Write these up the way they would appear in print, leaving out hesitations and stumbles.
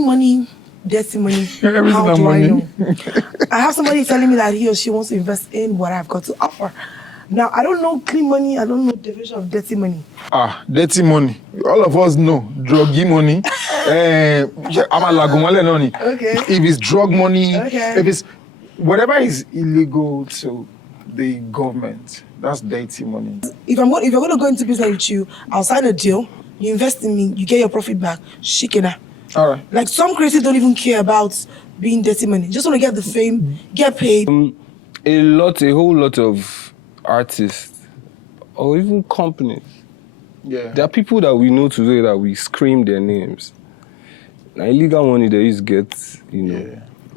clean money, dirty money. How do I know? I have somebody telling me that he or she wants to invest in what I've got to offer. Now, I don't know clean money. I don't know the definition of dirty money. Dirty money. All of us know druggy money. Okay. If it's drug money, okay. If it's whatever is illegal to the government, that's dirty money. If you're going to go into business with you, I'll sign a deal. You invest in me, you get your profit back. Shikena. All right. Like some creators don't even care about being dirty money. Just want to get the fame, get paid. A whole lot of artists or even companies. Yeah. There are people that we know today that we scream their names. Now, illegal money they used to get,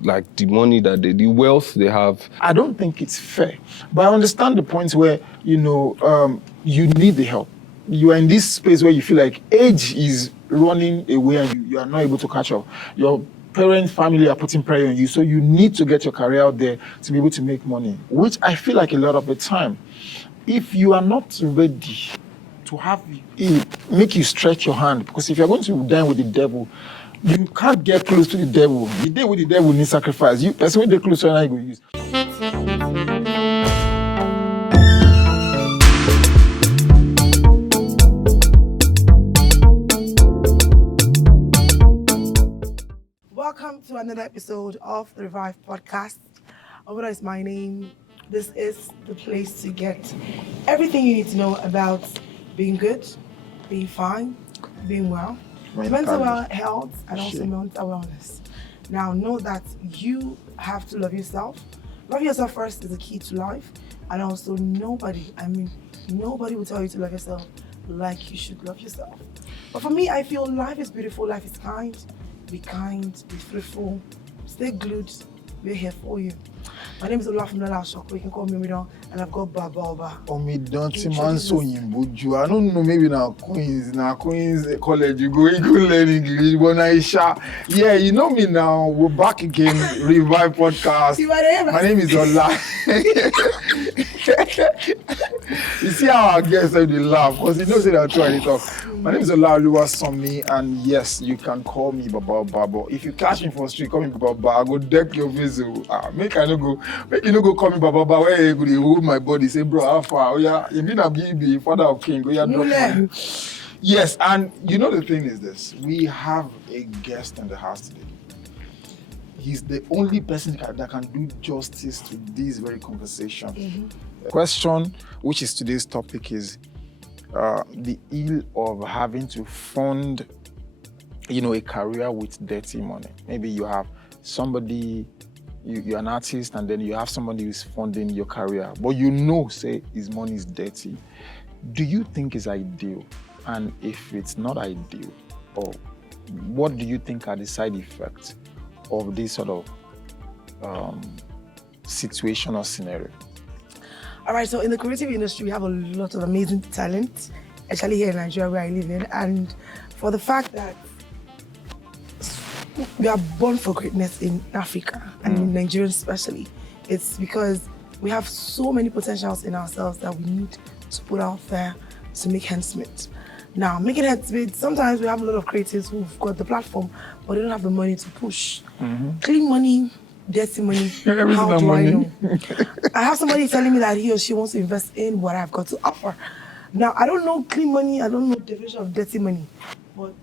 like the money that the wealth they have. I don't think it's fair, but I understand the points where you need the help. You are in this space where you feel like age is running away and you are not able to catch up. Your parents, family are putting pressure on you, so you need to get your career out there to be able to make money, which I feel like a lot of the time, if you are not ready to have it, make you stretch your hand, because if you're going to dine with the devil, you can't get close to the devil. The day with the devil needs sacrifice. You person when they close to you go use. Welcome to another episode of the Revive Podcast. What is my name? This is the place to get everything you need to know about being good, being fine, being well, mental health, and also mental wellness. Now, know that you have to love yourself. Love yourself first is the key to life. And also, nobody will tell you to love yourself like you should love yourself. But for me, I feel life is beautiful, life is kind. Be kind, be fruitful, stay glued, we're here for you. My name is Olaf from Shoko. You can call me Omidan, and I've got Baba. Omidan Timanso Yimbuju. I don't know, maybe now Queens College, you go learn English, but Naisha. Yeah, you know me now. We're back again, Revive Podcast. My name is Ola. You see how our guests they laugh, because you know say that trying to talk. My name is Olaoluwa Somni, and yes, you can call me Baba. If you catch me for the street, call me Baba. I go deck your face. Make you no go call me Baba. Where you go hold my body? Say, bro, how far? Oh yeah, you been a baby, father of king. Oh yeah, drop money. Yes, and you know the thing is this: we have a guest in the house today. He's the only person that can do justice to this very conversation. Mm-hmm. The question, which is today's topic, is the ill of having to fund, a career with dirty money. Maybe you have somebody, you're an artist, and then you have somebody who's funding your career, but say his money is dirty. Do you think it's ideal? And if it's not ideal, or what do you think are the side effects of this sort of situation or scenario? All right, so in the creative industry, we have a lot of amazing talent, especially here in Nigeria where I live in. And for the fact that we are born for greatness in Africa and in Nigeria especially, it's because we have so many potentials in ourselves that we need to put out there to make ends meet. Now, making ends meet, sometimes we have a lot of creatives who've got the platform, but they don't have the money to push. Mm-hmm. Clean money, dirty money. How do I know? I have somebody telling me that he or she wants to invest in what I've got to offer. Now, I don't know clean money, I don't know the definition of dirty money. But,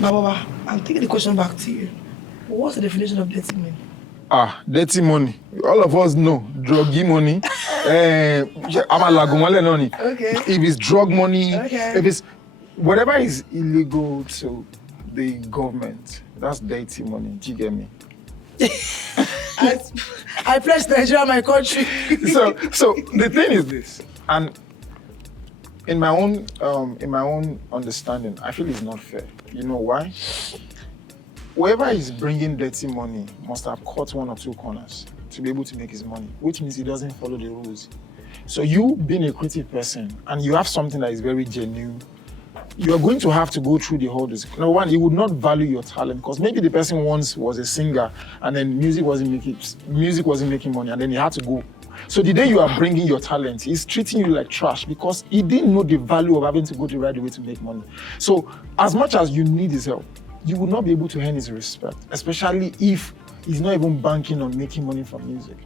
Baba, I'm taking the question back to you. What's the definition of dirty money? Dirty money. All of us know druggy money. Okay. If it's drug money, okay. If it's whatever is illegal to the government, that's dirty money. Do you get me? I pledge Nigeria, my country. so the thing is this, and in my own understanding, I feel it's not fair. You know why? Whoever is bringing dirty money must have cut one or two corners to be able to make his money, which means he doesn't follow the rules. So you being a creative person and you have something that is very genuine, you are going to have to go through the hurdles. Number one, you would not value your talent because maybe the person once was a singer and then music wasn't making money and then he had to go. So the day you are bringing your talent, he's treating you like trash because he didn't know the value of having to go the right way to make money. So as much as you need his help, you would not be able to earn his respect, especially if he's not even banking on making money from music.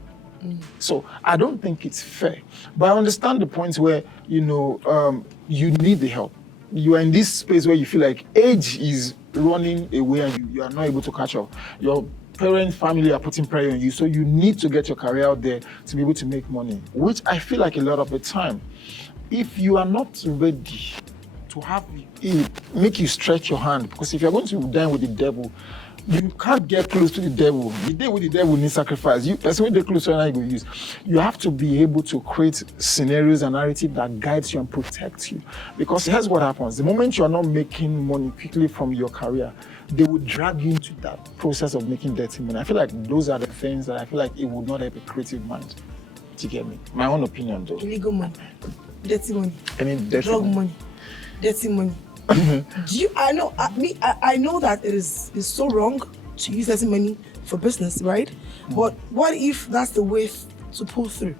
So I don't think it's fair. But I understand the point where, you need the help. You are in this space where you feel like age is running away and you are not able to catch up. Your parents, family are putting pressure on you. So you need to get your career out there to be able to make money, which I feel like a lot of the time, if you are not ready to have it, make you stretch your hand, because if you're going to dine with the devil, you can't get close to the devil. The day with the devil needs sacrifice. That's when the close one you use. You have to be able to create scenarios and narrative that guides you and protects you. Because here's what happens. The moment you are not making money quickly from your career, they will drag you into that process of making dirty money. I feel like those are the things that I feel like it would not have a creative mind. Do you get me? My own opinion though. Illegal money, dirty money, Dirty drug money, dirty money. I know that it's so wrong to use dirty money for business, right? But what if that's the way to pull through?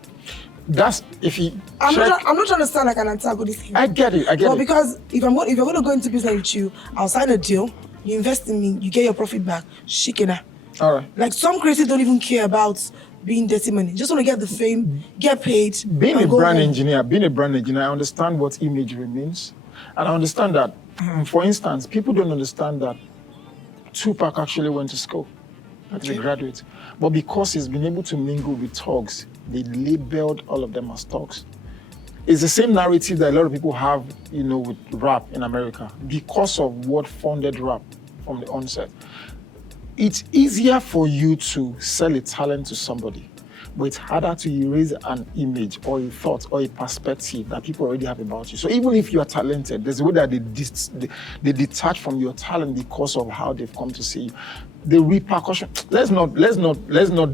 That's if you. I'm not trying to sound like an antagonist here. I get it. But because if you're going to go into business with you, I'll sign a deal. You invest in me, you get your profit back. Shikena. All right. Like some creators don't even care about being dirty money. Just want to get the fame, get paid. Being a brand home. engineer, I understand what imagery means. And I understand that, for instance, people don't understand that Tupac actually went to school as a graduate. But because he's been able to mingle with thugs, they labeled all of them as thugs. It's the same narrative that a lot of people have, with rap in America, because of what funded rap from the onset. It's easier for you to sell a talent to somebody, but it's harder to erase an image or a thought or a perspective that people already have about you. So even if you are talented, there's a way that they detach from your talent because of how they've come to see you. The repercussion. Let's not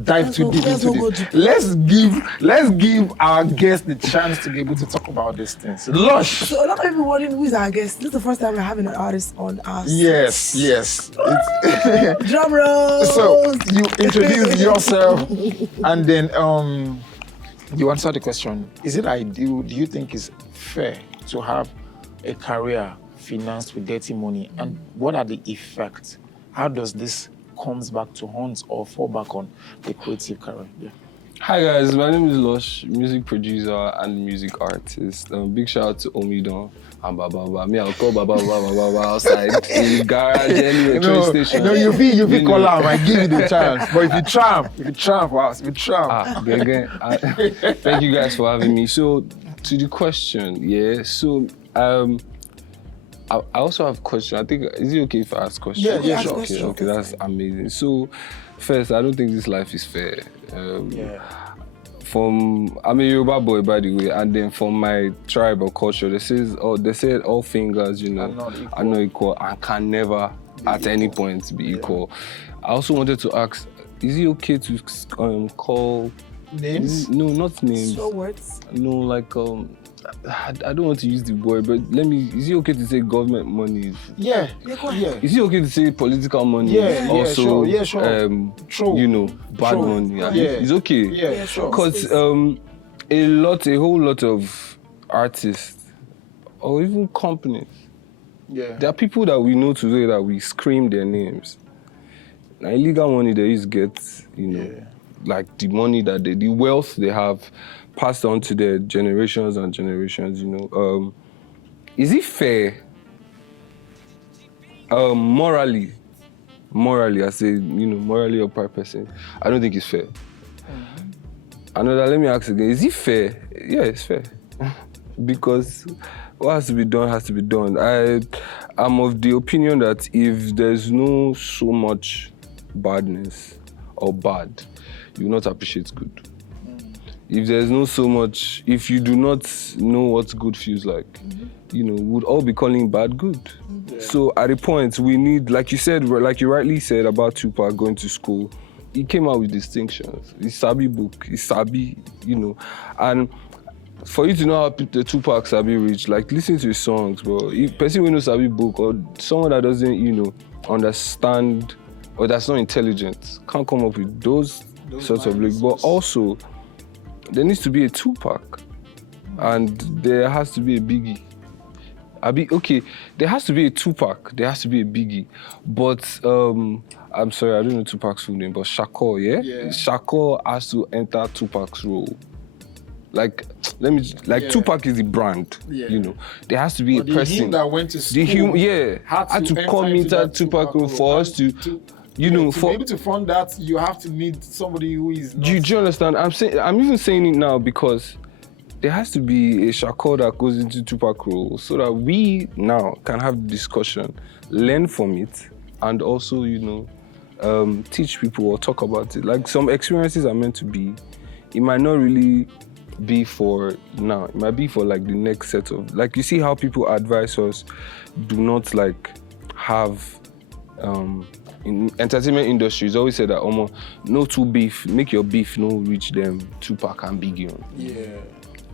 dive too deep into this. Let's give our guests the chance to be able to talk about these things. Lush. So a lot of people wondering who is our guest. This is the first time we're having an artist on us. Yes. Drum roll. So you introduce yourself and then you answer the question. Is it ideal? Do you think it's fair to have a career financed with dirty money? And what are the effects? How does this comes back to haunt or fall back on the creative career? Yeah. Hi guys, my name is Lush, music producer and music artist. Big shout out to Omidon and Baba. Me, I'll call Baba outside in the garage, anyway, train station. No, you feel call out, I give you the chance. But if you tramp, wow, if you tramp. Again, thank you guys for having me. So, to the question, yeah. So, I also have a question. I think, is it okay if I ask questions? Yeah, sure. Okay, that's amazing. So, first, I don't think this life is fair. I'm a Yoruba boy, by the way, and then from my tribe or culture, they said all fingers, are not equal and can never at any point be equal. I also wanted to ask, is it okay to call names? No, not names. So words? No, like I don't want to use the word, but is it okay to say government money? Yeah. Is it okay to say political money? Sure. True. Bad money. It's okay. Yeah, sure. Because a whole lot of artists or even companies, there are people that we know today that we scream their names. Now, illegal money they used to get, like the money that the wealth they have passed on to their generations and generations, is it fair? Morally, I say, morally upright person, I don't think it's fair. Another, let me ask again, is it fair? Yeah, it's fair. Because what has to be done has to be done. I'm of the opinion that if there's no so much badness or bad, you will not appreciate good. If there's no so much, if you do not know what good feels like, we'd all be calling bad good. Yeah. So at a point, we need, like you rightly said about Tupac going to school, he came out with distinctions. He's Sabi book, he's Sabi, and for you to know how the Tupac Sabi reach, like listen to his songs, bro. If person who knows Sabi book or someone that doesn't, understand or that's not intelligent, can't come up with those sorts of lyrics. But also, there needs to be a Tupac, and there has to be a Biggie. Okay, there has to be a Tupac, there has to be a Biggie, but I'm sorry, I don't know Tupac's full name, but Shakur, Yeah. Shakur has to enter Tupac's role. Like, Tupac is the brand, you know. There has to be But a person. him that went to school, had to come into that Tupac role for us to you know, to be able to fund that, you have to need somebody who is not... Do you understand? I'm even saying it now because there has to be a Shakur that goes into Tupac role so that we now can have the discussion, learn from it, and also, you know, teach people or talk about it. Like, some experiences are meant to be, it might not really be for now. It might be for like the next set of, like, you see how people advise us, do not like have, in entertainment industries always say that, no two beef, make your beef no reach them Tupac and Biggie on.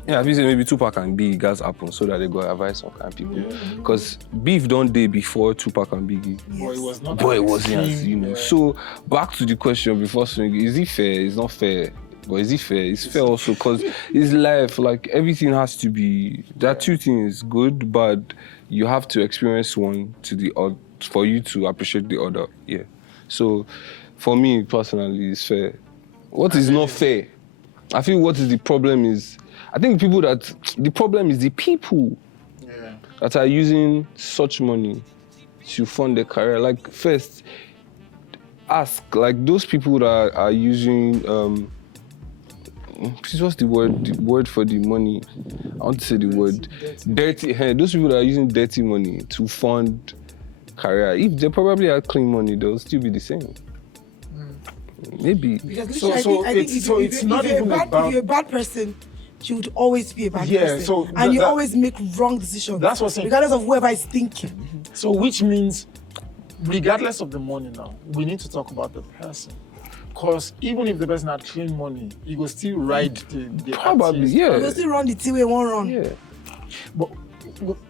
Yeah, if you say maybe Tupac and Biggie guys happen so that they go advise some kind of people. Because beef don't day before Tupac and Biggie. Yes. But it wasn't, you know. So back to the question before saying, is it fair? It's not fair. But is it fair? It's fair also because it's life. Like, everything has to be, there are two things, good, bad. You have to experience one to the other for you to appreciate the other. Yeah. So for me personally, it's fair. What is not fair? I feel what is the problem is, I think the problem is the people that are using such money to fund their career. Like, first, ask, like, those people that are using, what's the word for the money? I want to say the word dirty. Those people that are using dirty money to fund career, if they probably had clean money, they'll still be the same. Maybe. Because So it's not even about... If you're a bad person, you would always be a bad Yeah, person. so and you always make wrong decisions. That's what's saying. Regardless of whoever is thinking. So which means, regardless of the money now, we need to talk about the person. Because even if the person had clean money, you will still ride the Probably, artist. yeah. You will still run the T-way one run. Yeah. But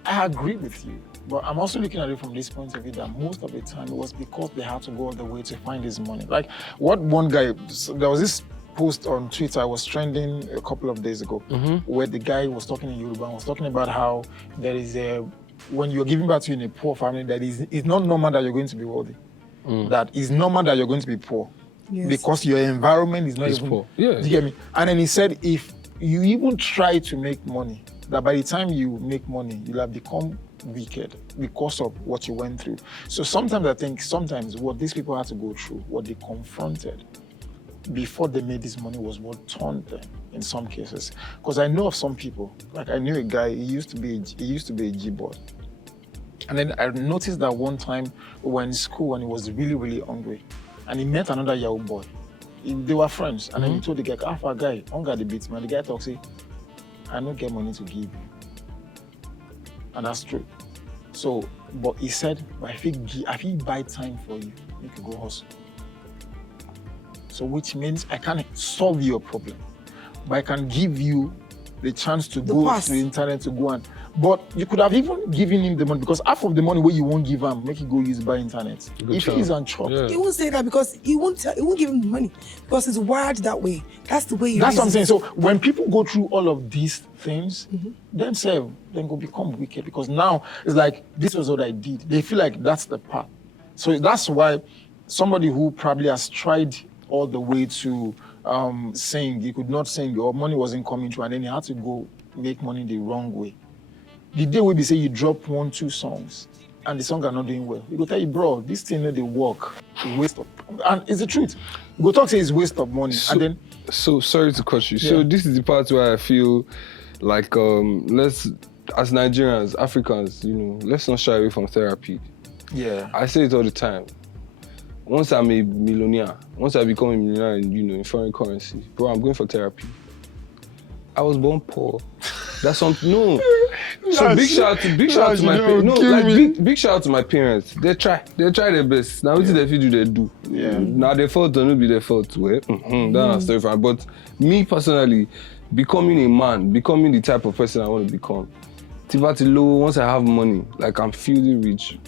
I agree with you. But I'm also looking at it from this point of view that most of the time it was because they had to go all the way to find this money. Like, what one guy, there was this post on Twitter, was trending a couple of days ago, where the guy was talking in Yoruba and was talking about how there is when you're giving birth to in a poor family, that it's not normal that you're going to be wealthy. That it's normal that you're going to be poor. Yes. Because your environment is not It's even poor. Yeah. Do you get me? And then he said, if you even try to make money, that by the time you make money, you'll have become wicked because of what you went through. So sometimes I think what these people had to go through, what they confronted before they made this money, was what turned them in some cases. Because I know of some people, like I knew a guy, he used to be a G-boy. And then I noticed that one time we were in school and he was really, really hungry. And he met another Yahoo boy. They were friends. And then he told the guy, Alpha guy, hunger the beats, man. The guy talks, say, I don't get money to give you. And that's true. So, but he said, if he buy time for you, you can go hustle. So which means I can't solve your problem, but I can give you the chance to go to the internet to go and... But you could have even given him the money, because half of the money where you won't give him, make you go use by internet. If he is on chop. Yeah. He won't say that because he won't give him the money, because it's wired that way. That's the way he That's what I'm saying. So when people go through all of these things, themselves, then go become wicked, because now it's like, this was what I did. They feel like that's the path. So that's why somebody who probably has tried all the way to sing, he could not sing, or money wasn't coming through, and then he had to go make money the wrong way. The day we be say you drop 1-2 songs and the song are not doing well, he go tell you, bro, this thing they work, it's waste of, and it's the truth. You go talk say it's waste of money, and then... So sorry to cut you. Yeah. So this is the part where I feel like let's, as Nigerians, Africans, let's not shy away from therapy. Yeah. I say it all the time. Once I'm a millionaire, once I become a millionaire in foreign currency, bro, I'm going for therapy. I was born poor. That's something. No. So big shout out to my parents. No, like big shout out to my parents. They try their best. Now what they feel do they do? Yeah. Now their fault or not be their fault. Well, that's story fine. But me personally, becoming a man, becoming the type of person I want to become. Tivati low, once I have money, like I'm feeling rich.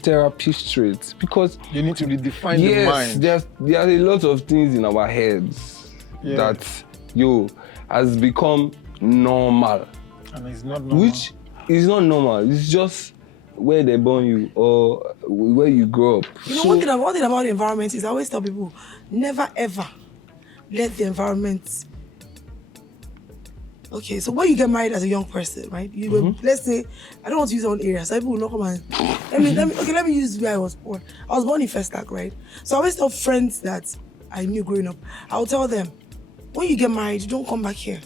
Therapy straight, because you need to redefine the mind. Yes, there are a lot of things in our heads that has become normal. And it's not normal. Which it's not normal. It's just where they born you or where you grow up. You know, one thing about the environment is I always tell people, never ever let the environment. Okay, so when you get married as a young person, right? You were, let's say, I don't want to use my own area, so people will not come and let me use where I was born. I was born in Festac, right? So I always tell friends that I knew growing up, I will tell them, when you get married, you don't come back here.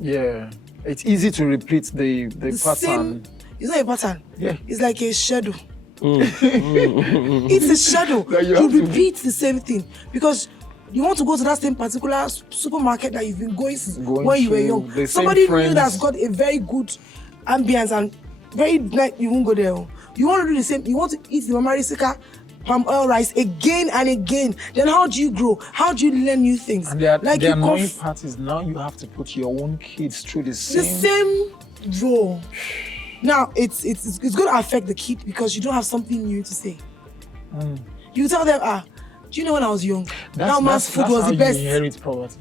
Yeah. It's easy to repeat the pattern. Same, it's not a pattern. Yeah. It's like a shadow. It's a shadow. Like you repeat the same thing because you want to go to that same particular supermarket that you've been going when you were young. Somebody new that's got a very good ambience and very like you won't go there. You want to do the same. You want to eat the Mama Risika palm oil rice again and again. Then how do you grow? How do you learn new things? And the annoying part is now you have to put your own kids through the same role. Now it's going to affect the kid because you don't have something new to say. You tell them, do you know when I was young? Now man's food was the best. You inherit poverty.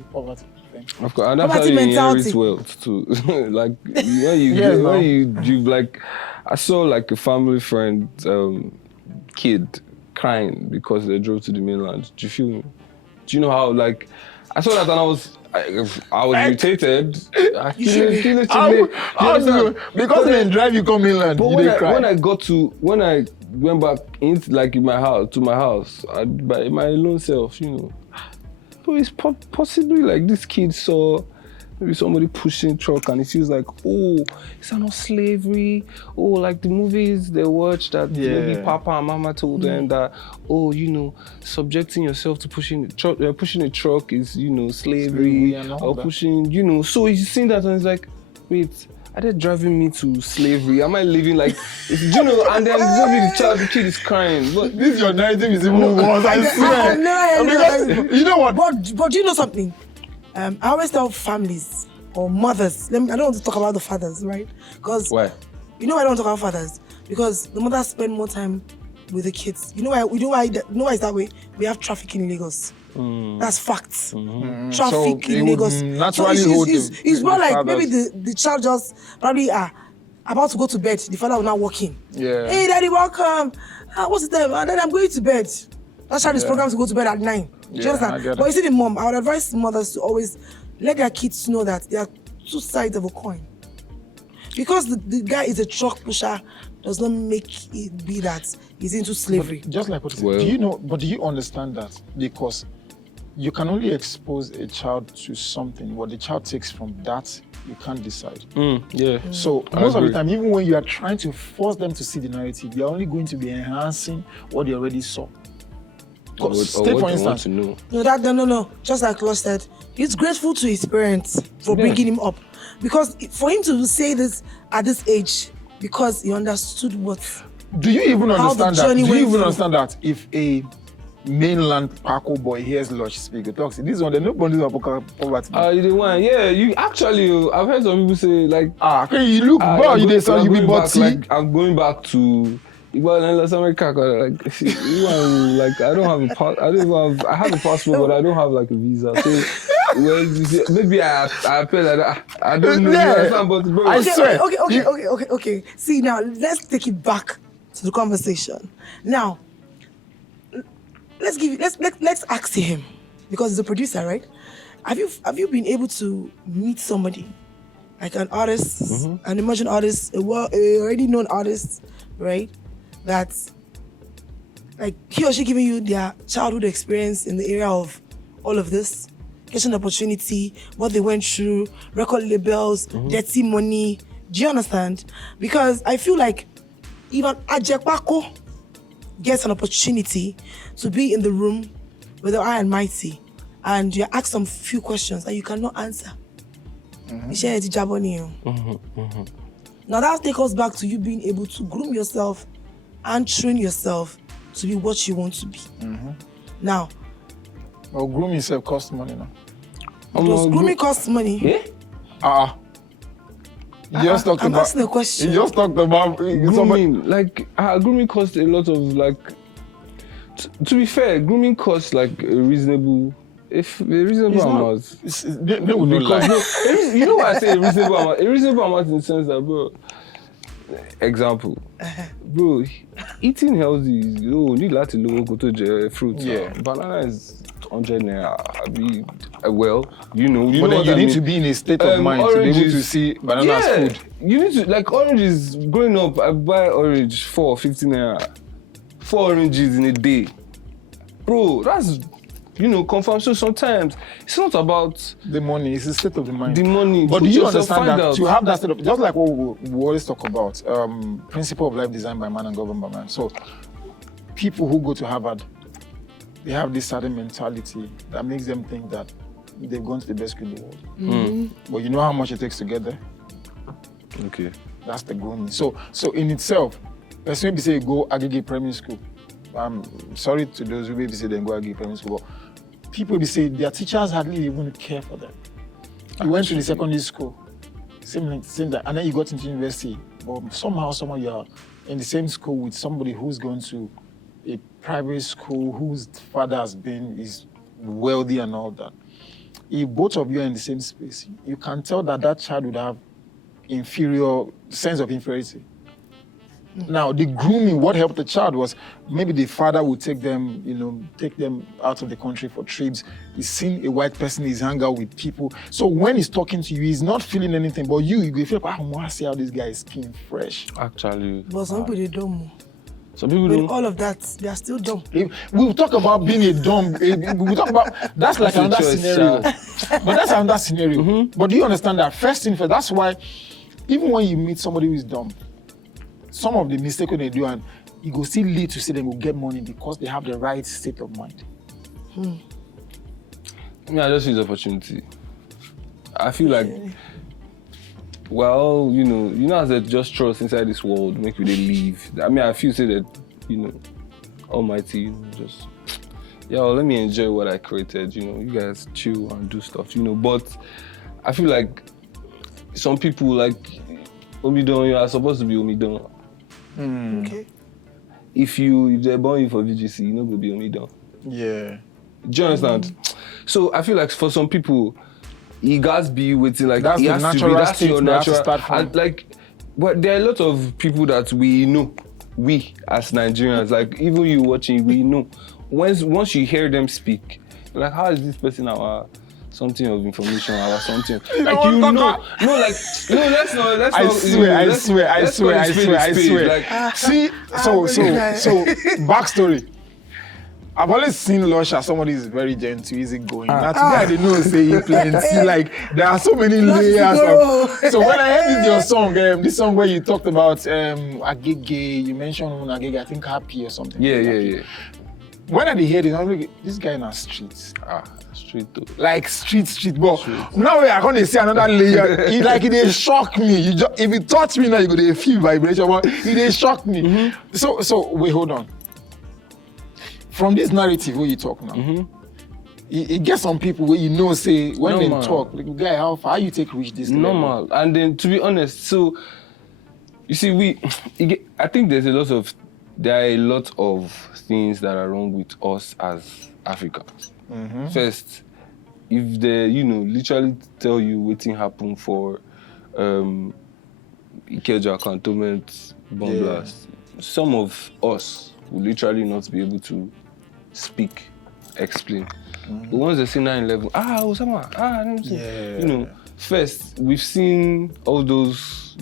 Of course, and that's how you inherit wealth too. Like when you like, I saw like a family friend kid crying because they drove to the mainland. Do you feel me? Do you know how like I saw that and I was irritated. Because they drive you come inland. But when I went back into like in my house to my house by my own self, you know. But it's possibly like this kid saw maybe somebody pushing truck and it feels like, oh, it's not slavery. Oh, like the movies they watch that maybe Papa and Mama told them that, oh, you know, subjecting yourself to pushing a truck is, you know, slavery or pushing, you know. So he's seen that and it's like, wait, are they driving me to slavery? Am I living like, you know? And then the kid is crying. But this your narrative is even worse. I swear. You know what? But do you know something? I always tell families or mothers. I don't want to talk about the fathers, right? Because why? You know why I don't talk about fathers? Because the mothers spend more time with the kids. You know why it's that way? We have traffic in Lagos. That's facts. Traffic in Lagos. It's more like maybe the child just probably about to go to bed. The father will not walk in. Yeah. Hey, daddy, welcome. What's the time? And then I'm going to bed. That child is programmed to go to bed at 9. Do you understand? But you see the mom, I would advise mothers to always let their kids know that there are two sides of a coin. Because the guy is a truck pusher does not make it be that he's into slavery. But just like what you said, do you understand that? Because you can only expose a child to something. What the child takes from that, you can't decide. So most of the time, even when you are trying to force them to see the narrative, you're only going to be enhancing what they already saw. Take for instance. No. Just like Lost said, he's grateful to his parents for bringing him up. Because for him to say this at this age, because he understood what. Do you even understand that? Do you even understand that if a mainland Paco boy hears Lush speak, it talks. This one, there's no boundaries of poverty. You the one, yeah. You actually, I've heard some people say like, okay, you look bad. You sound you be body. Like I'm going back to. Well, in Las America, like I don't have a I have a passport, but I don't have like a visa. So maybe I feel like I don't know. Yeah. But bro, I swear. Okay. See now, let's take it back to the conversation. Now, let's ask him because he's a producer, right? Have you been able to meet somebody like an artist, an emerging artist, a already known artist, right? That's like he or she giving you their childhood experience in the area of all of this, getting an opportunity, what they went through, record labels, dirty money. Do you understand? Because I feel like even Ajekpako gets an opportunity to be in the room with the High and Mighty, and you're asked some few questions that you cannot answer. Now that takes us back to you being able to groom yourself and train yourself to be what you want to be. Now, well, grooming yourself costs money now. Does grooming cost money? Yeah. You just talked I'm about. asking a question. You just talked about grooming. Like grooming costs a lot of like. To be fair, grooming costs like a reasonable amount. They will not lie. You know why I say a reasonable amount? A reasonable amount in the sense that, bro, example. Bro, eating healthy, you need lot of go to fruit. Yeah. Banana is 100 naira. Well, you know But then what you I need mean. to be in a state of mind to be able to Oranges- see banana as yeah, food. you need to, like oranges, growing up, I buy orange for 50 naira. 4 oranges in a day. Bro, that's, confirm. So sometimes it's not about The money, it's a state of the mind. the money. But Put do you yourself, understand find that out. to have that state of, just like what we always talk about, principle of life designed by man and governed by man. So people who go to Harvard, they have this certain mentality that makes them think that they've gone to the best school in the world. But you know how much it takes to get there? Okay. That's the grooming. So in itself, let's maybe say you go Agege primary school. I'm sorry to those who maybe say they go Agege primary school, but people be say their teachers hardly even care for them. You went to the secondary school, same that, and then you got into university, but somehow you're in the same school with somebody who's gone to a private school, whose father is wealthy and all that. If both of you are in the same space, you can tell that child would have sense of inferiority. Now, the grooming, what helped the child was maybe the father would take them out of the country for trips. He's seen a white person, he's hang out with people. So when he's talking to you, he's not feeling anything, but you feel, I want to see how this guy is skin fresh. Actually. But some people, they don't. Some people With don't. all of that, they are still dumb. We'll talk about being a dumb, we'll talk about, that's like another choice, scenario. But that's another scenario. But do you understand that? First thing first, that's why even when you meet somebody who is dumb, some of the mistakes they do, and you go still lead to say they will get money because they have the right state of mind. I just use opportunity. I feel like, well, as they just trust inside this world, make you they leave. I feel say that, Almighty, just, let me enjoy what I created. You guys chill and do stuff. But I feel like some people like Omidon, you are supposed to be Omidon. Okay. If they're born you for VGC, you know go be Omidon. Yeah. Do you understand? So I feel like for some people, he guys be waiting like That's he the has natural to be. That's state your they have to natural. start from. And but there are a lot of people that we know. We as Nigerians, like even you watching, we know. Once you hear them speak, you're like, how is this person our something of information or something? Like let's not. I swear. Like, See, so backstory. I've always seen Lush as somebody who's very gentle, easygoing. Now today I didn't know say he plenty. Like there are so many layers of. So when I heard your song, this song where you talked about Agege, you mentioned Agege, I think Happy or something. yeah. When I heard it, I'm like, this guy in the streets. Street though. Like street, but now I can't see another layer. It they shock me. If you touch me now, you go to feel vibration, but they shock me. So wait, hold on. From this narrative where you talk now, it gets some people where say when they talk, like, guy, how far you take reach this normal level? And then to be honest, so you see I think there are a lot of things that are wrong with us as Africans. First, if they literally tell you waiting happen for Ikeja cantonment bomb blast, some of us will literally not be able to speak, explain. But once they say 9/11, Osama, first we've seen all those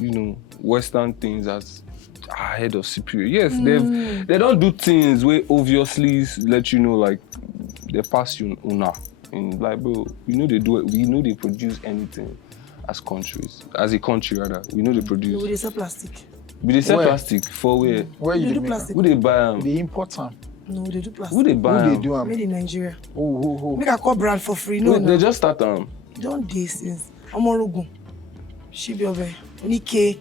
Western things as ahead of superior. Yes, they don't do things where obviously let you know like they pass you una. In like, bro, we know they do it. We know they produce anything as a country rather. We know they produce. No, they sell plastic. But they sell plastic for where? Where They you do make plastic. Who they buy them? They import them. No, they do plastic. Who they buy Who they them? do them? Made in Nigeria. Who? Make a call brand for free. No, They just start them. Don't do since. Omorogun. Shibiobe. Onike.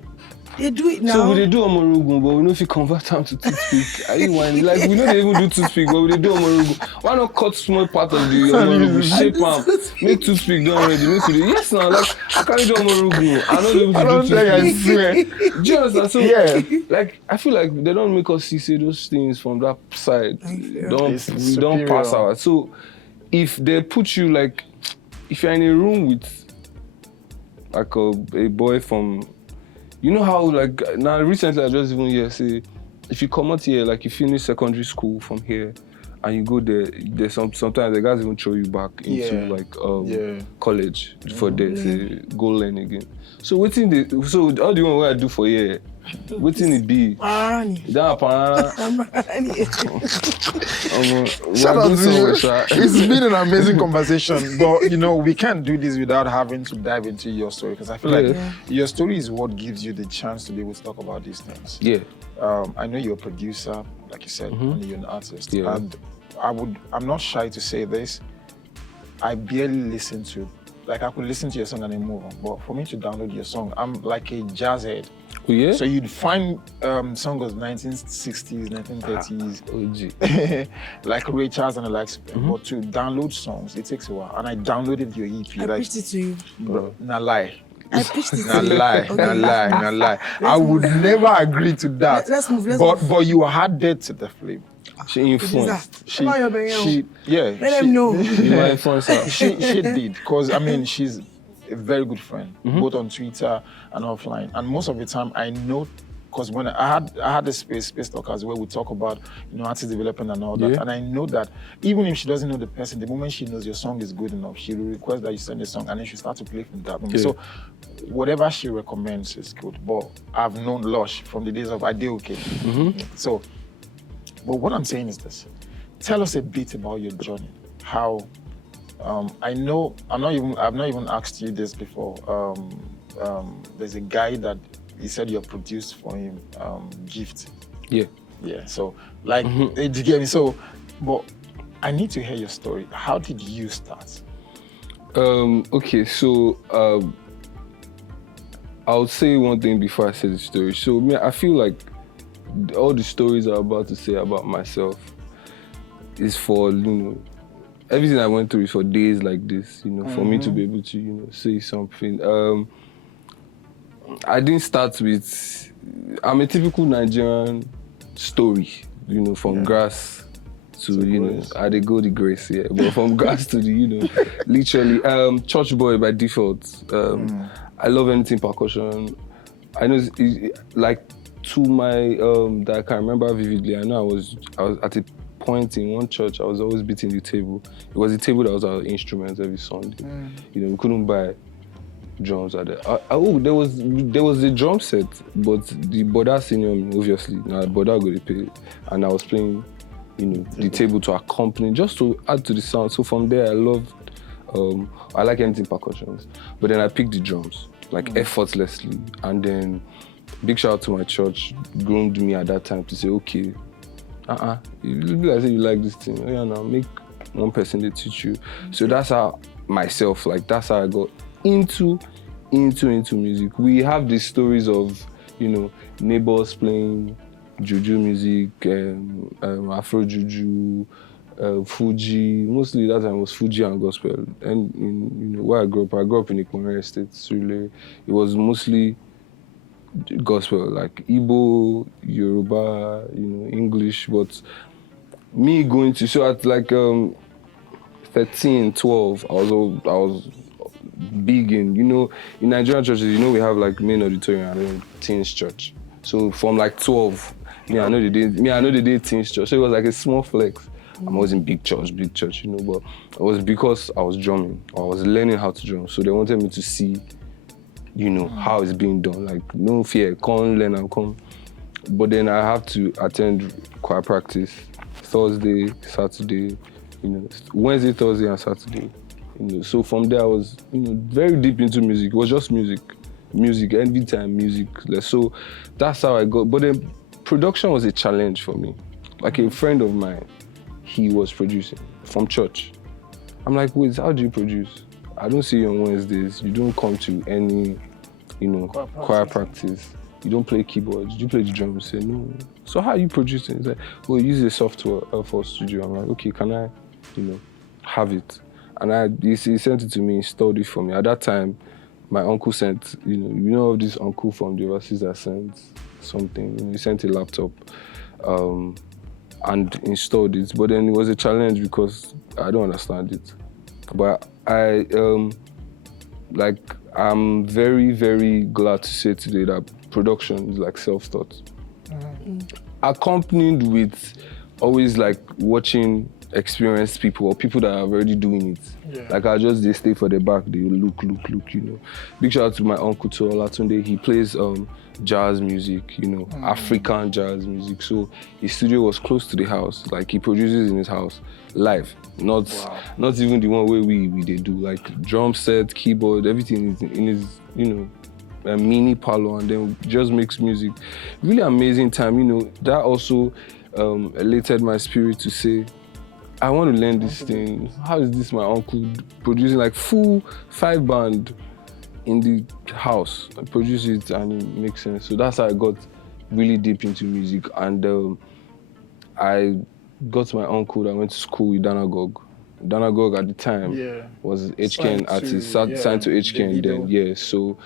They do it now. So we they do Omorogun, but we know if you convert them to toothpick. Are you whining? Like we know they even do toothpick, but we they do Omorogun. Why not cut small part of the Omorogun, shape them, make toothpick done already, make it. Yes, now like I can't do Omorogun. I know they I don't able to do think I toothpick. swear. Do you understand? So Yeah. like I feel like they don't make us see those things from that side. Okay. We don't pass out. So if they put you like, if you're in a room with like a boy from You know how like now recently I just even hear say if you come out here, like you finish secondary school from here and you go there, there's sometimes the guys even throw you back into college for there to go learn again. So all the one where I do for here, waiting it be. Shout out to you. It's been an amazing conversation, but we can't do this without having to dive into your story, because I feel like your story is what gives you the chance to be able to talk about these things. Yeah. I know you're a producer, like you said, and you're an artist. Yeah. And I'm not shy to say this. I barely listen to, like I could listen to your song and then move on. But for me to download your song, I'm like a jazz head. Oh, yeah? So you'd find songs of 1960s, 1930s, like Ray Charles and the likes. But to download songs, it takes a while. And I downloaded your EP. I pitched it to you. Bro, not lie. I pitched it Not to you. lie, not lie. I would never agree to that. Let's move. But you added to the flame. She influenced. Let them know. You might influence her. She did, because I mean she's a very good friend, both on Twitter and offline. And most of the time I know, because when I had the space talkers where we talk about artist development and all that, and I know that even if she doesn't know the person, the moment she knows your song is good enough, she will request that you send a song, and then she start to play from that moment. So whatever she recommends is good. But I've known Lush from the days of I Did Okay. So, but what I'm saying is this: tell us a bit about your journey. How I know I've not even asked you this before. There's a guy that he said you produced for him, Gift. Yeah. So like, did you get me? So, but I need to hear your story. How did you start? Okay, so I'll say one thing before I say the story. So I feel like all the stories I'm about to say about myself is for everything I went through is for days like this. For me to be able to say something. I didn't start with. I'm a typical Nigerian story. From grass to I dey go the grace, but from grass to the literally church boy by default. I love anything percussion. I know like to my that I can remember vividly. I know I was at a point in one church. I was always beating the table. It was the table that was our instruments every Sunday. We couldn't buy drums at there. There was a drum set, but the Boda senior me, obviously. Now Boda got to pay, and I was playing, the table to accompany, just to add to the sound. So from there, I loved. I like anything percussions, but then I picked the drums like effortlessly, and then big shout out to my church, groomed me at that time to say, okay, you say you like this thing, now make one person to teach you. So that's how myself, like that's how I got into music. We have these stories of, neighbors playing juju music, Afro juju, Fuji. Mostly that time was Fuji and gospel. And where I grew up in Ikwere Estate, Surulere. It was mostly gospel, like Igbo, Yoruba, English. But me going to, so at like 13, 12, I was big in Nigerian churches, we have like main auditorium and then teens church. So from like 12, I know they did teens church. So it was like a small flex. I'm always in big church, but it was because I was drumming, or I was learning how to drum. So they wanted me to see, how it's being done. Like, no fear, come learn and come. But then I have to attend choir practice Thursday, Saturday, Wednesday, Thursday, and Saturday. So from there I was, very deep into music. It was just music, every time music. So that's how I got. But then production was a challenge for me. Like a friend of mine, he was producing from church. I'm like, wait, how do you produce? I don't see you on Wednesdays. You don't come to any, choir practice. You don't play keyboards. You play the drums. He said, no. So how are you producing? He's like, well, use a software for studio. I'm like, okay, can I, have it? And he sent it to me, installed it for me. At that time, my uncle sent, this uncle from the overseas that sent something. He sent a laptop and installed it. But then it was a challenge because I don't understand it. But like I'm very, very glad to say today that production is like self-taught. Accompanied with always like watching experienced people or people that are already doing it. Yeah. Like they stay for the back, they look, you know. Big shout out to my uncle to Olatunde. He plays jazz music, you know, African jazz music. So his studio was close to the house. Like he produces in his house live. Not even the one where we they do like drum set, keyboard, everything is in his, you know, a mini parlor, and then just makes music. Really amazing time, you know. That also elated my spirit to say, I want to learn this thing. How is this my uncle producing like full 5-band in the house? I produce it and it makes sense. So that's how I got really deep into music. And I got my uncle that went to school with Danagog. Danagog at the time was HKN artist, signed to HKN then. Yeah, so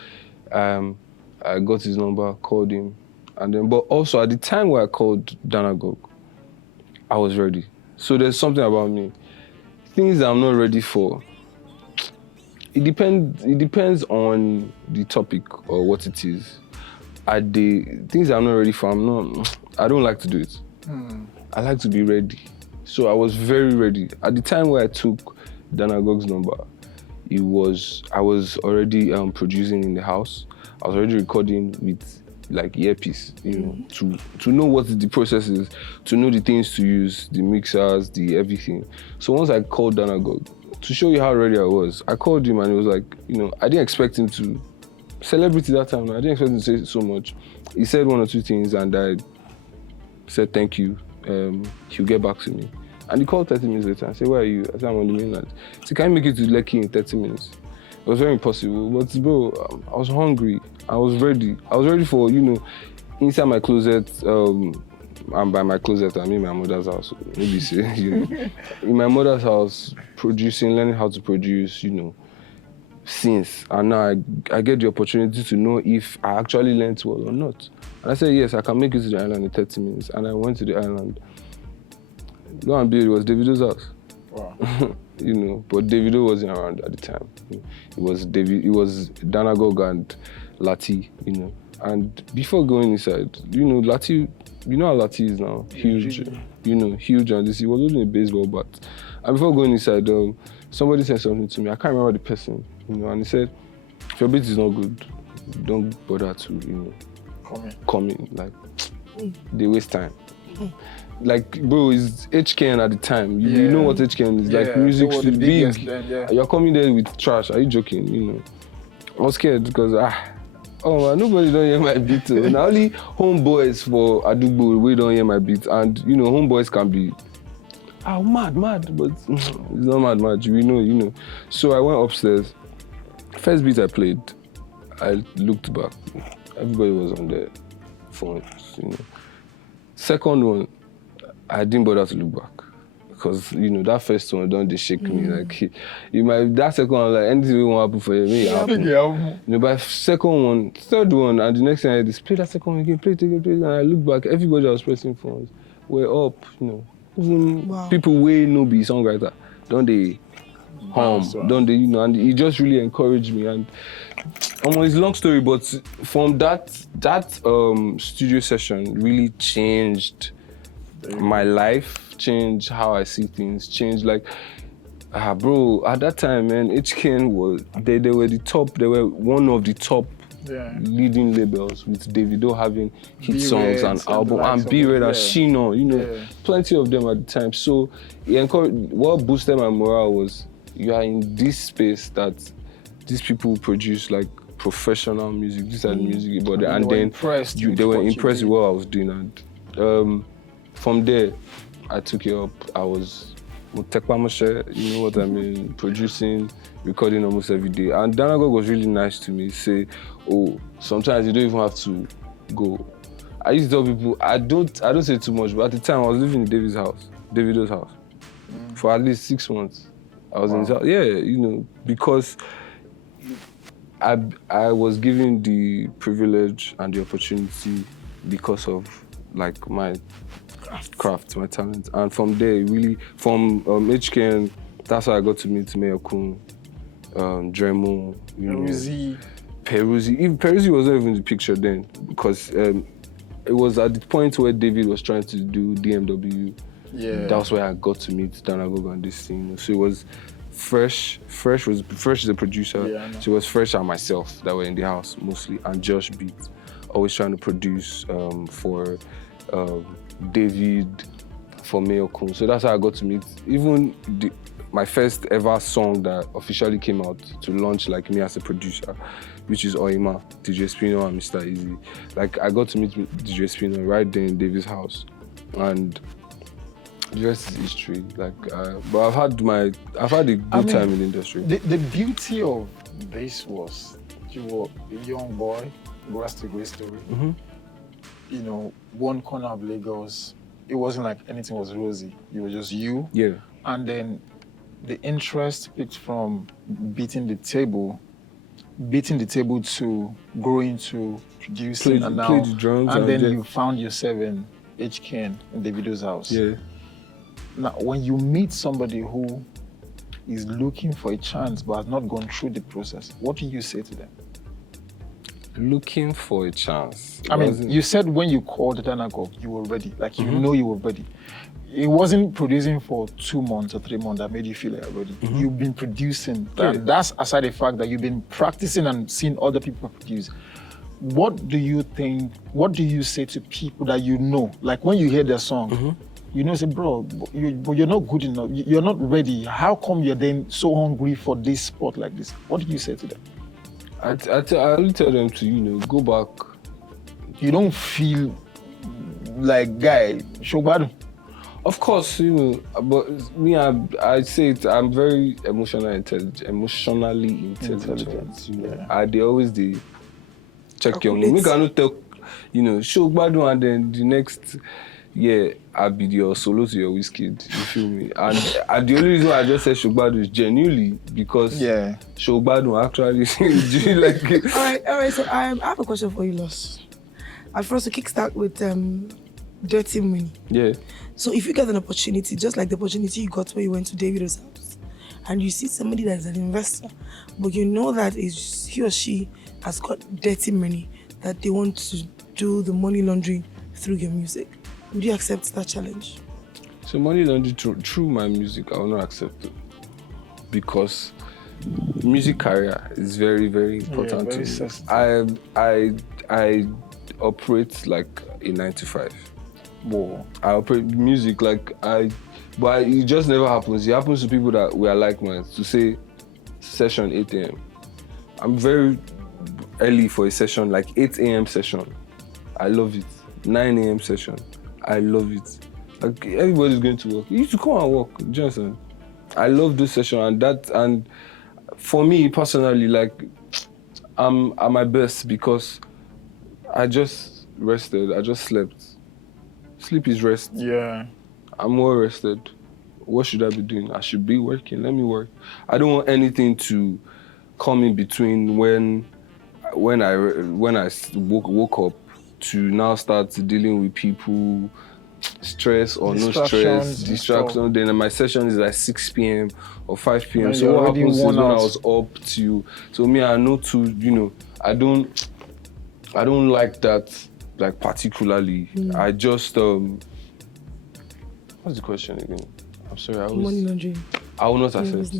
I got his number, called him. And then, but also at the time where I called Danagog, I was ready. So there's something about me. Things I'm not ready for. It depends on the topic or what it is. Things I'm not ready for, I don't like to do it. I like to be ready. So I was very ready. At the time where I took Danagog's number, I was already producing in the house. I was already recording with like earpiece, you know, to know what the process is, to know the things to use, the mixers, the everything. So once I called Danagog, to show you how ready I was, I called him and he was like, you know, I didn't expect him to, celebrity that time, I didn't expect him to say so much. He said one or two things and I said thank you, he'll get back to me. And he called 30 minutes later and said, where are you? I said, I'm on the mainland. He said, can you make it to Lekki in 30 minutes? It was very impossible, but bro, I was hungry. I was ready. I was ready for, you know, inside my closet, and by my closet, I mean my mother's house, maybe say, you know, in my mother's house, learning how to produce, you know, since. And now I get the opportunity to know if I actually learned well or not. And I said, yes, I can make it to the island in 30 minutes. And I went to the island. Lo and behold, it was Davido's house. Wow. You know, but Davido wasn't around at the time. It was Danagog and Lati, you know. And before going inside, you know, Lati, you know how Lati is now, huge, you know, huge, and this, he was holding a baseball bat. And before going inside, somebody said something to me, I can't remember the person, you know, and he said, if your beat is not good, don't bother to, you know, come in, like, they waste time. Like, bro, it's HKN at the time. You know what HKN is. Like, music is big. Then, you're coming there with trash. Are you joking? You know. I was scared because, oh man, nobody don't hear my beat. And only homeboys for Adubo, we don't hear my beat. And, you know, homeboys can be, mad. But it's not mad. We know, you know. So I went upstairs. First beat I played, I looked back. Everybody was on their phones, you know. Second one, I didn't bother to look back because, you know, that first one don't they shake me. Like, that second one, like, anything won't happen for you, may happen. You know, but second one, third one, and the next thing I just play that second one again, play it, and I look back, everybody that was pressing phones were up, you know. Even people way no be songwriter, don't they don't they, you know, and it just really encouraged me. And it's a long story, but from that studio session really changed my life, changed how I see things, changed like, bro, at that time, man, HKN was, they were the top, they were one of the top leading labels with Davido having hit songs and album, and B-Red and Shino, you know, plenty of them at the time. So what boosted my morale was, you are in this space that these people produce like professional music, these are the music, but and then they were impressed with what I was doing. And from there, I took it up. I was you know what I mean, producing, recording almost every day. And Danagog was really nice to me, say, oh, sometimes you don't even have to go. I used to tell people, I don't say too much, but at the time I was living in Davido's house, for at least 6 months. I was in his house, you know, because I was given the privilege and the opportunity because of like my craft, my talent. And from there, really, from HKN, that's how I got to meet Mayor Kun. Dremel, Peruzzi. Even Peruzzi was not even in the picture then because it was at the point where David was trying to do DMW. Yeah. That was where I got to meet Danagogo and this thing. So it was Fresh is the producer. Yeah, I know. So it was Fresh and myself that were in the house mostly, and Josh Beat, always trying to produce for David, for Mayo Kun. So that's how I got to meet even my first ever song that officially came out to launch like me as a producer, which is Oima, DJ Spino and Mr. Easy. Like I got to meet DJ Spino right there in David's house, and the rest is history. Like, but I've had a good time in the industry. The beauty of this was you were a young boy, that's a great story. Mm-hmm. You know, one corner of Lagos. It wasn't like anything was rosy. It was just you. Yeah. And then the interest picked from beating the table to growing to producing Play now. the drums and then then you found yourself in HKN in Davido's house. Yeah. Now, when you meet somebody who is looking for a chance but has not gone through the process, what do you say to them? Looking for a chance. I mean, you said when you called Danago, you were ready. Like, you know you were ready. It wasn't producing for 2 months or 3 months that made you feel like you're ready. You've been producing. That's aside the fact that you've been practicing and seeing other people produce. What do you say to people that you know? Like, when you hear their song, you know, say, bro, you're not good enough. You're not ready. How come you're then so hungry for this spot like this? What do you say to them? I only tell them to, go back. You don't feel like, guy, Shobadu. Of course, but me, I say it, I'm very emotionally intelligent. They always check your mood. Me cannot tell, Shobadu, and then the next year, I'll be your solo to your whiskey. You feel me? And the only reason I just said Shogbadu is genuinely because Shogbadu actually do like it. All right. So I have a question for you, Los. At first, to kickstart with dirty money. Yeah. So if you get an opportunity, just like the opportunity you got when you went to David's house, and you see somebody that's an investor, but you know that he or she has got dirty money that they want to do the money laundering through your music, would you accept that challenge? So money laundering through my music, I will not accept it because music career is very, very important to me. I operate like a 9 to 5. Whoa. I operate music but it just never happens. It happens to people that we are like minds. To say session 8 a.m. I'm very early for a session, like 8 a.m. session. I love it. 9 a.m. session. I love it. Like everybody's going to work. You need to come and work, Johnson. I love this session and for me personally, like I'm at my best because I just rested. I just slept. Sleep is rest. Yeah. I'm well rested. What should I be doing? I should be working. Let me work. I don't want anything to come in between when I woke up to now start dealing with people, stress or no stress, distraction. Then my session is like 6 p.m. or 5 p.m. Man, so what happens is when I out. was up to, so me, I know to, I don't like that, like particularly. I just, what's the question again? I'm sorry, Money laundering. I will not accept,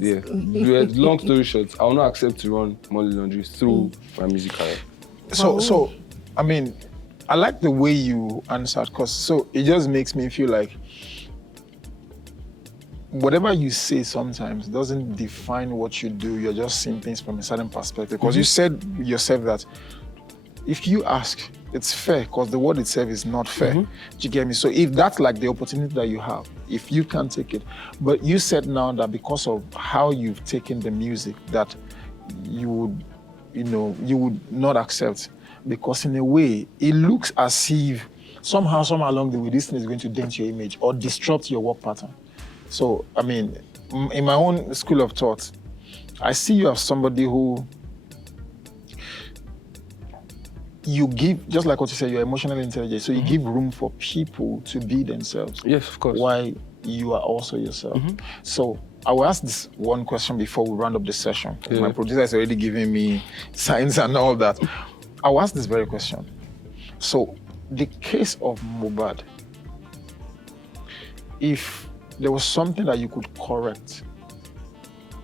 Long story short, I will not accept to run money laundering through my music career. So, I mean, I like the way you answered, because it just makes me feel like whatever you say sometimes doesn't define what you do. You're just seeing things from a certain perspective. Because you said yourself that if you ask, it's fair, because the word itself is not fair. Do you get me? So if that's like the opportunity that you have, if you can take it, but you said now that because of how you've taken the music, that you would not accept, because in a way, it looks as if somehow along the way, this thing is going to dent your image or disrupt your work pattern. So, I mean, in my own school of thought, I see you as somebody who you give, just like what you said, you're emotionally intelligent, so you give room for people to be themselves. Yes, of course. While you are also yourself. So I will ask this one question before we round up the session. Yeah. My producer is already giving me signs and all that. I will ask this very question. So, the case of Mohbad, if there was something that you could correct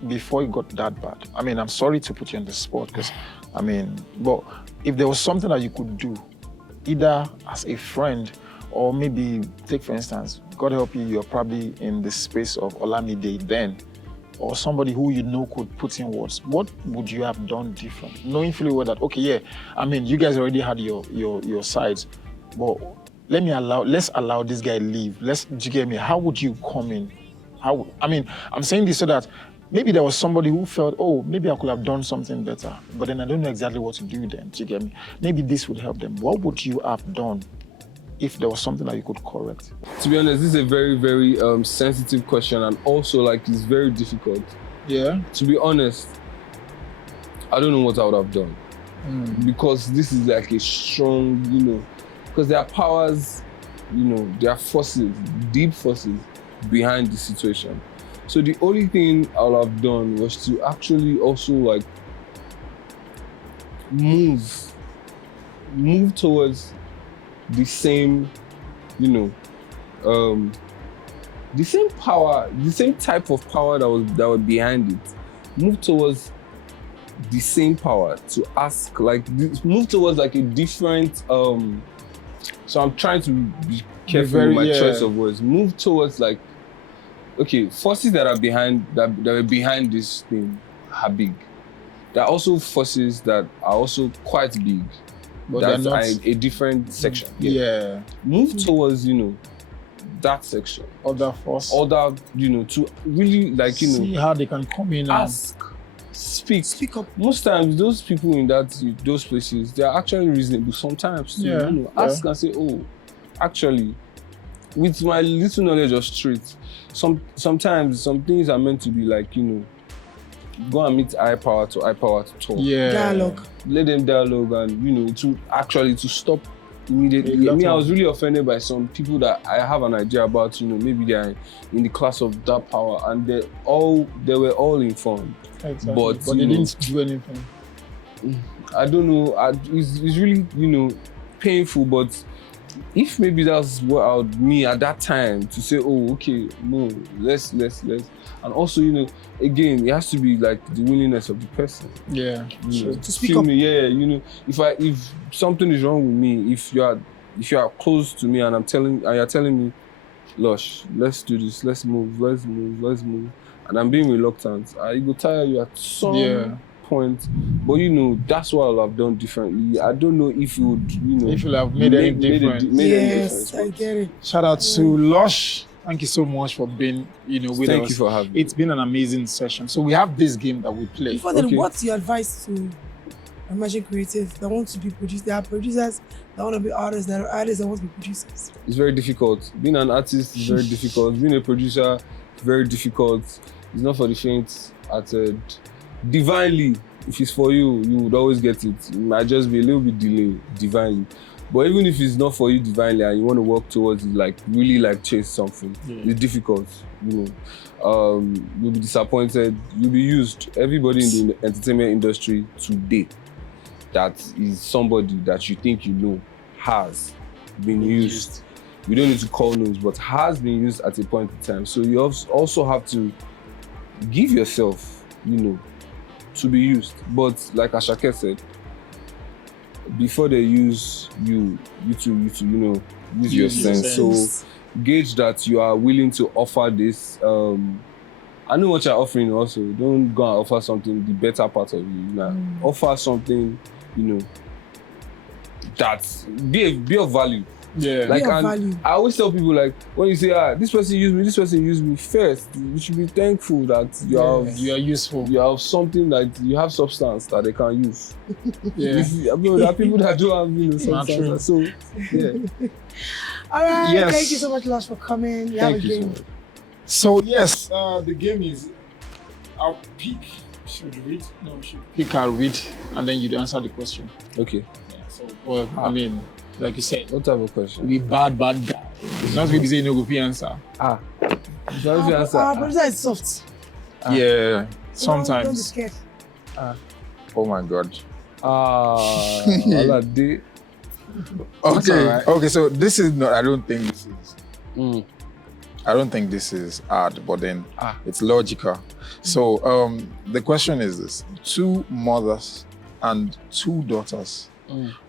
before it got that bad, I mean, I'm sorry to put you on the spot, because, I mean, but if there was something that you could do, either as a friend or maybe, take for instance, God help you, you're probably in the space of Olamide then, or somebody who you know could put in words, what would you have done different? Knowing fully well that, okay, yeah, I mean, you guys already had your sides, but let's allow this guy leave. Do you get me? How would you come in? I'm saying this so that maybe there was somebody who felt, oh, maybe I could have done something better, but then I don't know exactly what to do then. Do you get me? Maybe this would help them. What would you have done if there was something that you could correct? To be honest, this is a very, very sensitive question, and also like it's very difficult. Yeah. To be honest, I don't know what I would have done because this is like a strong, because there are powers, there are forces, deep forces behind the situation. So the only thing I would have done was to actually also like move towards the same, the same power, the same type of power that was behind it. Move towards the same power to ask, move towards like a different. So I'm trying to be careful with my choice of words. Move towards like, okay, forces that are behind that are behind this thing are big. There are also forces that are also quite big. But that's they're not a different section. Yeah. Move towards, that section. Other force. To really see how they can come in and ask, speak up. Most times, those people in those places, they are actually reasonable. Sometimes, ask and say, oh, actually, with my little knowledge of street, sometimes some things are meant to be like, go and meet high power to talk. Yeah. Dialogue. Let them dialogue and, to stop immediately. I was really offended by some people that I have an idea about, maybe they are in the class of that power and they were all informed. Exactly. But they didn't do anything. I don't know. It's really, painful, but if maybe that's what I would mean at that time to say, oh, okay, no, let's. And also, again, it has to be like the willingness of the person. Yeah. To speak up. If something is wrong with me, if you are close to me and you're telling me, Lush, let's do this, let's move, and I'm being reluctant, I go tire you at some point. But that's what I'll have done differently. I don't know if you would, if you have made any difference. Yes, I get it. Shout out to Lush. Thank you so much for being, with us. Thank you for having me. It's been an amazing session. So we have this game that we play. Before then, what's your advice to emerging creatives that want to be producers? There are producers that want to be artists, there are artists that want to be producers. It's very difficult. Being an artist is very difficult. Being a producer is very difficult. It's not for the faint-hearted. Divinely, if it's for you, you would always get it. It might just be a little bit delayed, divinely. But even if it's not for you divinely and you want to work towards it, like really like chase something, it's difficult. You'll be disappointed. You'll be used. Everybody in the entertainment industry today that is somebody that you think has been used. We don't need to call names, but has been used at a point in time. So you also have to give yourself, to be used. But like Ashake said, before they use you to use your sense. So gauge that you are willing to offer this. I know what you're offering also. Don't go and offer something, the better part of you. Offer something, that be of value. Yeah. Value. I always tell people, like, when you say, this person used me first, you should be thankful that you are useful. You have something that you have substance that they can use. Yeah. There are people that don't have substance. So, yeah. All right. Yes. Thank you so much, Lush, for coming. Thank you so much. So yes, the game is I'll pick. Should you read? No, we should pick. I'll read, and then you answer the question. Okay. Yeah, so, like you said, What type of question? we bad guy. It's not going to say no go answer. Shall we answer? Our producer is soft. Yeah, Don't be sometimes. scared. Oh my God. All that day. Okay, alright. okay. So this is not. I don't think this is. Mm. I don't think this is hard, but then Ah. it's logical. So the question is this: 2 mothers and 2 daughters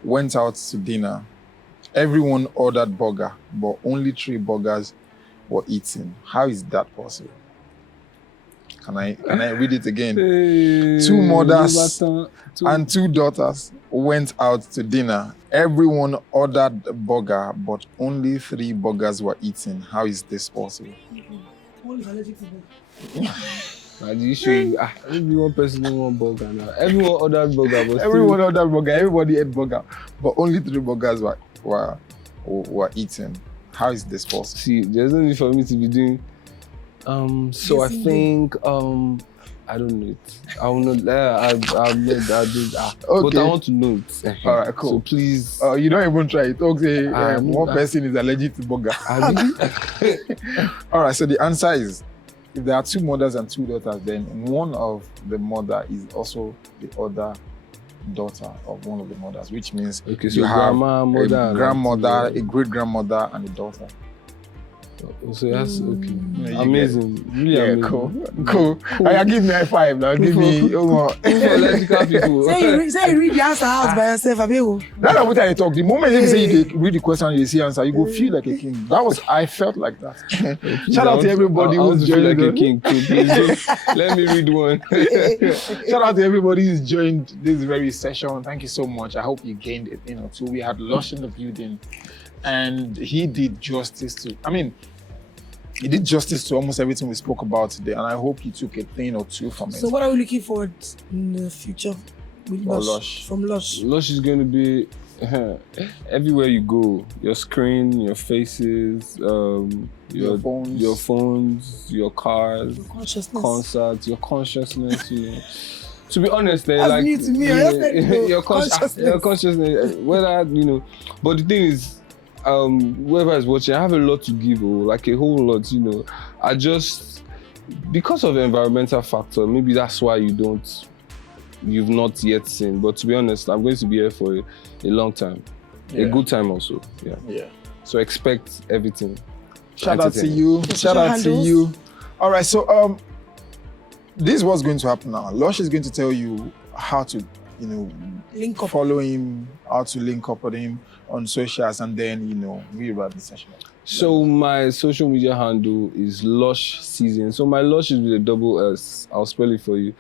went out to dinner. Everyone ordered burger, but only 3 burgers were eaten. How is that possible? Can I read it again? Hey, 2 mothers Jonathan, and 2 daughters went out to dinner. Everyone ordered a burger, but only 3 burgers were eaten. How is this possible? All is allergic to burger. Now the issue is, maybe one person don't want burger now. Everyone ordered burger, but Everyone ordered burger. Everybody ate burger, but only 3 burgers were eaten. How is this possible? see, there's no need for me to be doing. So I Guessing think I don't know it. I will not. I'll know that. But Okay. I want to know it. All right, cool. So please. You don't even try it. Okay, no, one person is allergic to burger. Abi? All right, so the answer is, if there are 2 mothers and 2 daughters, then one of the mother is also the other daughter of one of the mothers, which means Okay, so you have grandma, mother, a and grandmother, auntie. a great grandmother, and a daughter. So that's okay. Yeah, you Amazing. Really Yeah, amazing. cool. Give me a high five now. Give me. Electrical people. Say you read the answer out by yourself, Abego. That's not what I talk. The moment you say you read the question and you see answer, you go feel like a king. I felt like that. Shout out to everybody I want who's to feel joined. like a king too. Please just let me read one. Shout out to everybody who's joined this very session. Thank you so much. I hope you gained a thing or two. We had Lush in the building, and he did justice to. He did justice to almost everything we spoke about today, and I hope you took a thing or two from it. So what are we looking forward in the future with For Lush? Lush. From Lush. Lush is going to be everywhere you go. Your screen, your faces, Your phones. your cars, Your consciousness. concerts, your consciousness. To be honest, That's new to me. I just said, your consciousness. consciousness. Whether but the thing is, whoever is watching, I have a lot to give, like a whole lot. I just, because of the environmental factor, maybe that's why you've not yet seen. But to be honest, I'm going to be here for a long time, a good time also. Yeah. So expect everything. Shout out to you. Shout out to you. All right, so this is what's going to happen now. Lush is going to tell you how to, Link up. follow him, how to link up with him on socials, and then we wrap the session. So my social media handle is Lush Season. So my Lush is with a double S. I'll spell it for you.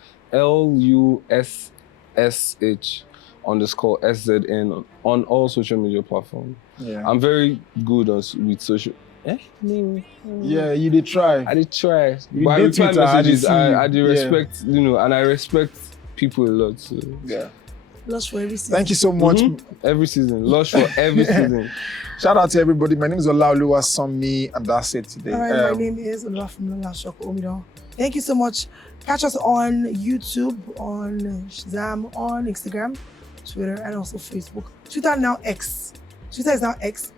LUSSH_SZN on all social media platforms. Yeah. I'm very good with social. Yeah, you did try. I did try. You But I did reply Twitter, I did messages. see. I did Yeah. respect, and I respect people a lot. So Yeah. Lush for every season. Thank you so much. every season, Lush for every season. Shout out to everybody. My name is Olaoluwa Somni, and that's it today. All right, my name is Olafumila Shoko Omido. Thank you so much. Catch us on YouTube, on Shazam, on Instagram, Twitter, and also Facebook. Twitter now X. Twitter is now X.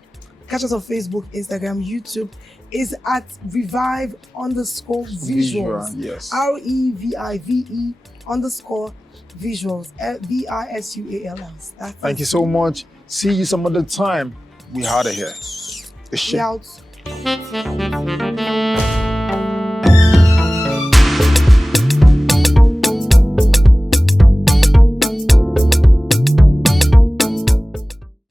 Catch us on Facebook, Instagram, YouTube. Is at revive_visuals. Yes. REVIVE_visuals. VISUALS. Thank you so much. See you some other time. We out of here. The We shit. out.